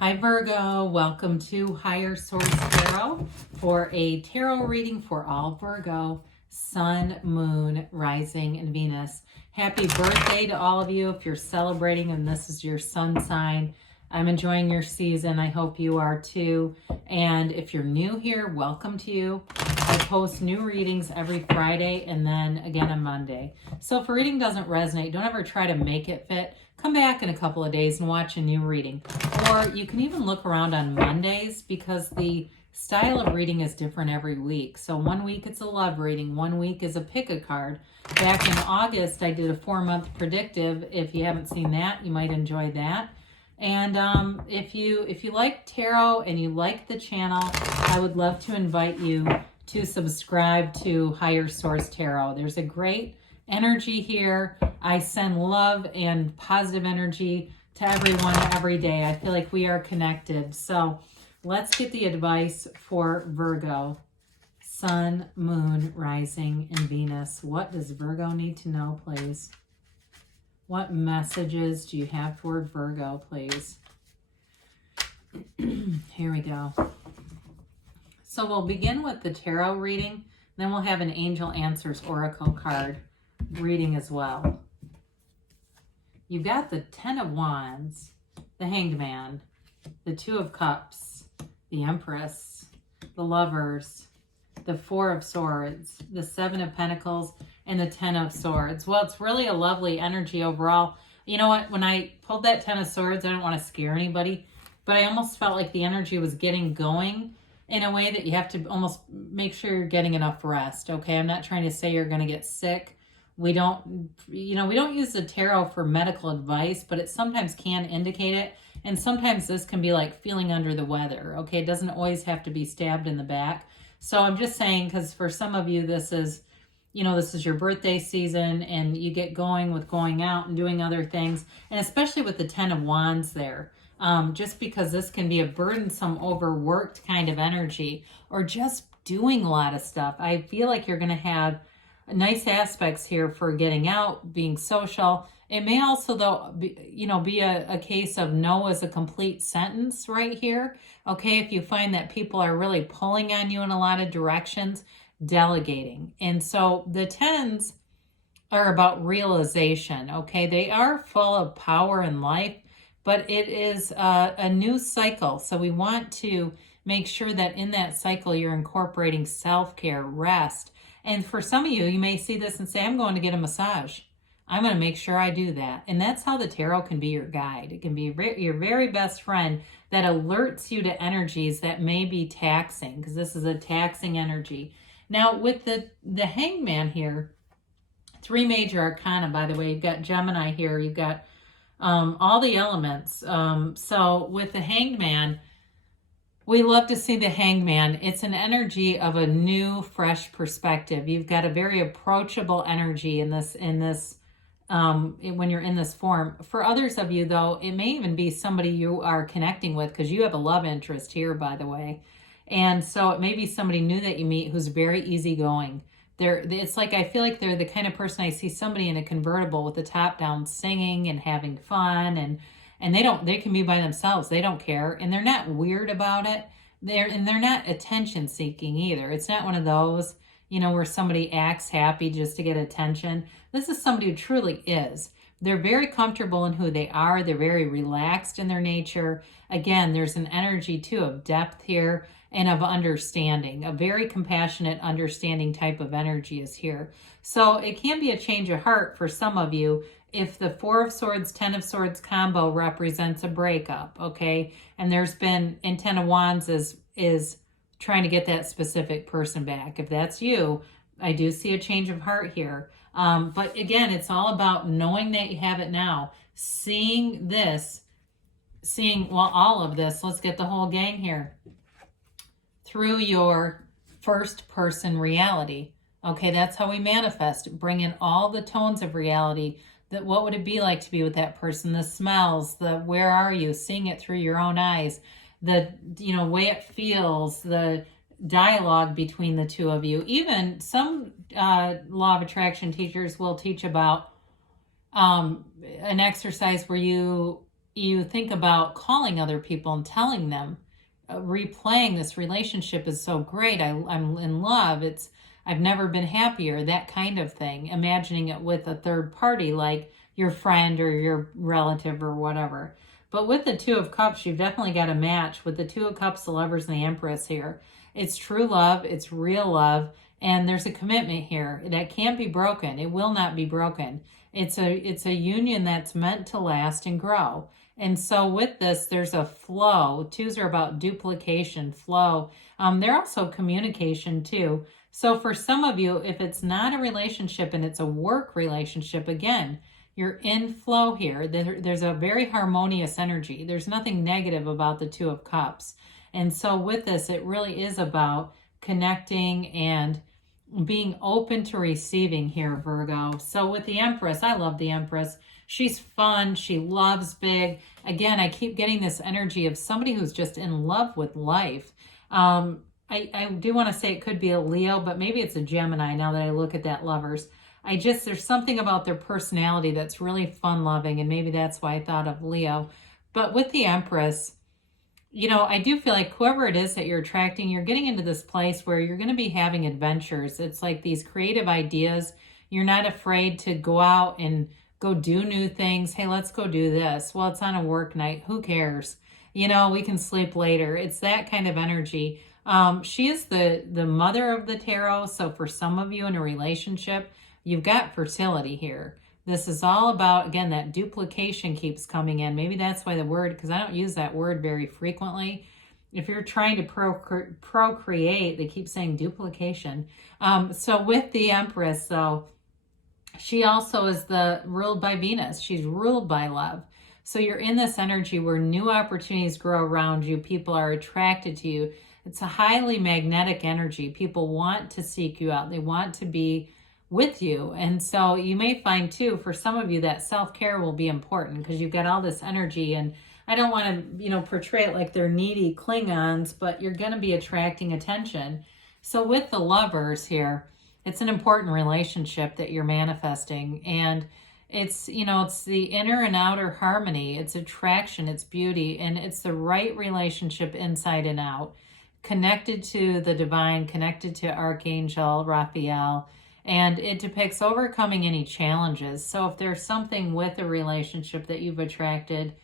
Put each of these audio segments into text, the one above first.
Hi Virgo, welcome to Higher Source Tarot for a tarot reading for all Virgo, Sun, Moon, Rising, and Venus. Happy birthday to all of you if you're celebrating and this is your sun sign. I'm enjoying your season. I hope you are too. And if you're new here, welcome to you. I post new readings every Friday and then again on Monday. So if a reading doesn't resonate, don't ever try to make it fit. Come back in a couple of days and watch a new reading. Or you can even look around on Mondays because the style of reading is different every week. So one week it's a love reading, one week is a pick a card. Back in August, I did a 4-month predictive. If you haven't seen that, you might enjoy that. And if you like tarot and you like the channel, I would love to invite you to subscribe to Higher Source Tarot. There's a great energy here. I send love and positive energy to everyone every day. I feel like we are connected. So let's get the advice for Virgo. Sun, Moon, Rising, and Venus. What does Virgo need to know, please? What messages do you have for Virgo, please? Here we go. So we'll begin with the tarot reading. Then we'll have an Angel Answers Oracle card reading as well. You've got the Ten of Wands, the Hanged Man, the Two of Cups, the Empress, the Lovers, the Four of Swords, the Seven of Pentacles, and the Ten of Swords. Well, it's really a lovely energy overall. You know what? When I pulled that Ten of Swords, I don't want to scare anybody, but I almost felt like the energy was getting going in a way that you have to almost make sure you're getting enough rest, okay? I'm not trying to say you're going to get sick. We don't use the tarot for medical advice, but it sometimes can indicate it. And sometimes this can be like feeling under the weather, okay? It doesn't always have to be stabbed in the back. So I'm just saying, because for some of you, this is your birthday season and you get going with going out and doing other things. And especially with the Ten of Wands there, just because this can be a burdensome, overworked kind of energy or just doing a lot of stuff. I feel like you're going to have nice aspects here for getting out, being social. It may also, though, be a case of no as a complete sentence right here. Okay, if you find that people are really pulling on you in a lot of directions, delegating. And so the tens are about realization. Okay, they are full of power and life, but it is a new cycle. So we want to make sure that in that cycle you're incorporating self-care, rest. And for some of you, you may see this and say, I'm going to get a massage. I'm going to make sure I do that. And that's how the tarot can be your guide. It can be your very best friend that alerts you to energies that may be taxing, because this is a taxing energy. Now, with the Hangman here, 3 major arcana, by the way, you've got Gemini here, you've got all the elements. So with the Hanged Man, we love to see the Hanged Man. It's an energy of a new, fresh perspective. You've got a very approachable energy in this when you're in this form. For others of you, though, it may even be somebody you are connecting with, because you have a love interest here, by the way. And so it may be somebody new that you meet who's very easygoing. It's like, I feel like they're the kind of person, I see somebody in a convertible with the top down singing and having fun, and they can be by themselves. They don't care. And they're not weird about it. They're not attention seeking either. It's not one of those, where somebody acts happy just to get attention. This is somebody who truly is. They're very comfortable in who they are. They're very relaxed in their nature. Again, there's an energy too of depth here and of understanding. A very compassionate, understanding type of energy is here. So it can be a change of heart for some of you if the Four of Swords, Ten of Swords combo represents a breakup, okay? And there's been, and Ten of Wands is trying to get that specific person back. If that's you, I do see a change of heart here. But again, it's all about knowing that you have it now. Seeing all of this, let's get the whole gang here, through your first person reality. Okay, that's how we manifest. Bring in all the tones of reality. That what would it be like to be with that person? The smells, the where are you? Seeing it through your own eyes. The way it feels, the dialogue between the two of you. Even some law of attraction teachers will teach about an exercise where you you think about calling other people and telling them, replaying this relationship is so great. I'm in love. I've never been happier, that kind of thing. Imagining it with a third party, like your friend or your relative or whatever. But with the Two of Cups, you've definitely got a match with the Two of Cups, the Lovers, and the Empress here. It's true love. It's real love. And there's a commitment here that can't be broken. It will not be broken. It's a union that's meant to last and grow. And so with this, there's a flow. Twos are about duplication, flow. They're also communication too. So for some of you, if it's not a relationship and it's a work relationship, again, you're in flow here. There's a very harmonious energy. There's nothing negative about the Two of Cups. And so with this, it really is about connecting and being open to receiving here, Virgo. So with the Empress, I love the Empress. She's fun. She loves big. Again, I keep getting this energy of somebody who's just in love with life. I do want to say it could be a Leo, but maybe it's a Gemini now that I look at that Lovers. There's something about their personality that's really fun-loving, and maybe that's why I thought of Leo. But with the Empress, I do feel like whoever it is that you're attracting, you're getting into this place where you're going to be having adventures. It's like these creative ideas. You're not afraid to go out and go do new things. Hey, let's go do this. Well, it's on a work night. Who cares? We can sleep later. It's that kind of energy. She is the mother of the tarot. So for some of you in a relationship, you've got fertility here. This is all about, again, that duplication keeps coming in. Maybe that's why the word, because I don't use that word very frequently. If you're trying to procreate, they keep saying duplication. So with the Empress, though, she also is ruled by Venus. She's ruled by love. So you're in this energy where new opportunities grow around you. People are attracted to you. It's a highly magnetic energy. People want to seek you out. They want to be with you. And so you may find too, for some of you, that self-care will be important because you've got all this energy. And I don't want to, portray it like they're needy Klingons, but you're going to be attracting attention. So with the Lovers here, it's an important relationship that you're manifesting. And it's, it's the inner and outer harmony. It's attraction, it's beauty, and it's the right relationship inside and out. Connected to the divine, connected to Archangel Raphael. And it depicts overcoming any challenges. So if there's something with a relationship that you've attracted,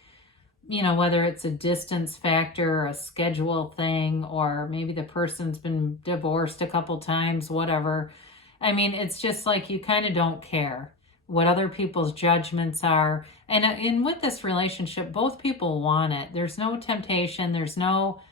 whether it's a distance factor, a schedule thing, or maybe the person's been divorced a couple times, whatever. It's just like you kind of don't care what other people's judgments are. And with this relationship, both people want it. There's no temptation. There's no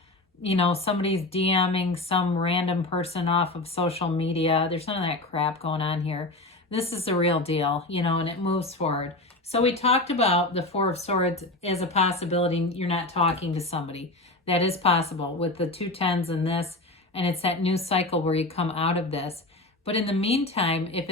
somebody's DMing some random person off of social media. There's none of that crap going on here. This is the real deal, and it moves forward. So we talked about the Four of Swords as a possibility. You're not talking to somebody. That is possible with the 2 tens and this, and it's that new cycle where you come out of this. But in the meantime, if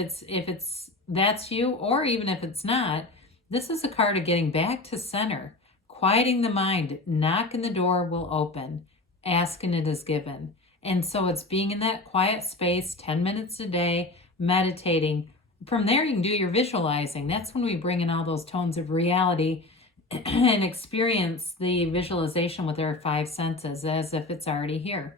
that's you, or even if it's not, this is a card of getting back to center, quieting the mind, knocking the door will open. Asking it is given. And so it's being in that quiet space, 10 minutes a day, meditating. From there, you can do your visualizing. That's when we bring in all those tones of reality and experience the visualization with our 5 senses as if it's already here.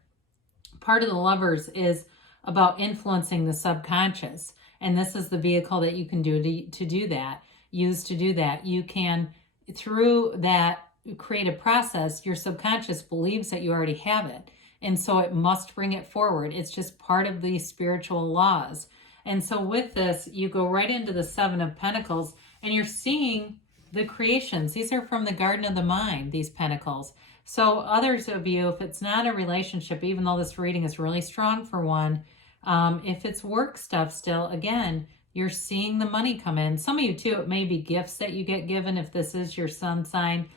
Part of the Lovers is about influencing the subconscious. And this is the vehicle that you can do to do that, use to do that. You can, through that creative process, your subconscious believes that you already have it. And so it must bring it forward. It's just part of the spiritual laws. And so with this, you go right into the 7 of Pentacles and you're seeing the creations. These are from the Garden of the Mind, these pentacles. So others of you, if it's not a relationship, even though this reading is really strong for one, if it's work stuff still, again, you're seeing the money come in. Some of you too, it may be gifts that you get given if this is your sun sign.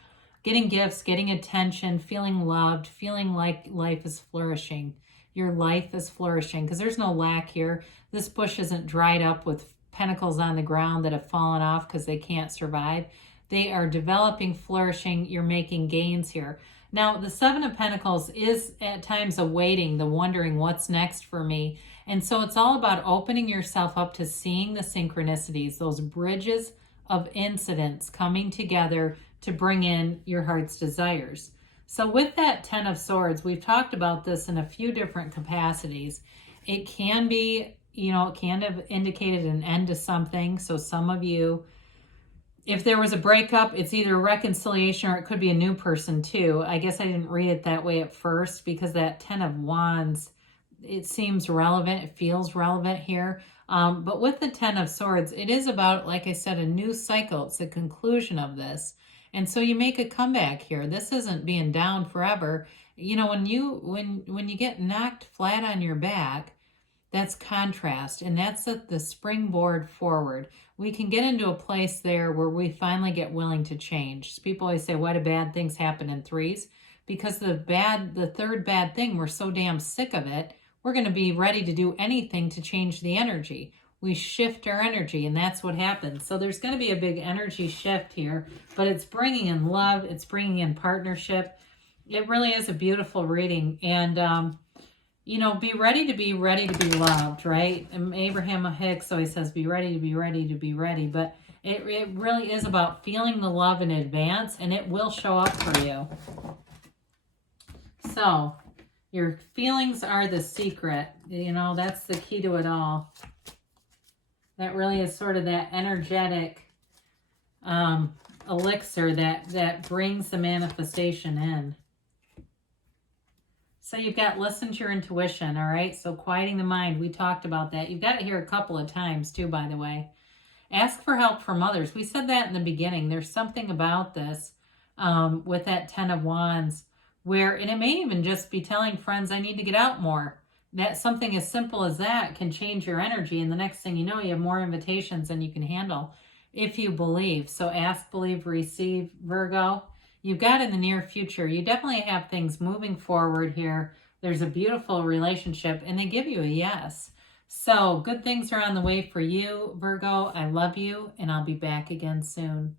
Getting gifts, getting attention, feeling loved, feeling like life is flourishing. Your life is flourishing because there's no lack here. This bush isn't dried up with pentacles on the ground that have fallen off because they can't survive. They are developing, flourishing. You're making gains here. Now, the 7 of Pentacles is at times a waiting, the wondering what's next for me. And so it's all about opening yourself up to seeing the synchronicities, those bridges of incidents coming together, to bring in your heart's desires. So with that 10 of Swords, we've talked about this in a few different capacities. It can be, you know, it can have indicated an end to something. So some of you, if there was a breakup, it's either a reconciliation or it could be a new person too. I guess I didn't read it that way at first because that 10 of Wands, it seems relevant. It feels relevant here. But with the 10 of Swords, it is about, like I said, a new cycle. It's the conclusion of this. And so you make a comeback here. This isn't being down forever. You know, when you get knocked flat on your back, that's contrast, and that's the springboard forward. We can get into a place there where we finally get willing to change. People always say, why do bad things happen in threes? Because the third bad thing, we're so damn sick of it, we're going to be ready to do anything to change the energy. We shift our energy, and that's what happens. So there's going to be a big energy shift here, but it's bringing in love. It's bringing in partnership. It really is a beautiful reading. And, you know, be ready to be loved, right? And Abraham Hicks always says, be ready to be ready to be ready. But it really is about feeling the love in advance, and it will show up for you. So your feelings are the secret. You know, that's the key to it all. That really is sort of that energetic elixir that brings the manifestation in. So you've got listen to your intuition, all right? So quieting the mind, we talked about that. You've got it here a couple of times too, by the way. Ask for help from others. We said that in the beginning. There's something about this with that 10 of Wands where, and it may even just be telling friends, I need to get out more. That something as simple as that can change your energy. And the next thing you know, you have more invitations than you can handle if you believe. So ask, believe, receive, Virgo. You've got in the near future, you definitely have things moving forward here. There's a beautiful relationship and they give you a yes. So good things are on the way for you, Virgo. I love you and I'll be back again soon.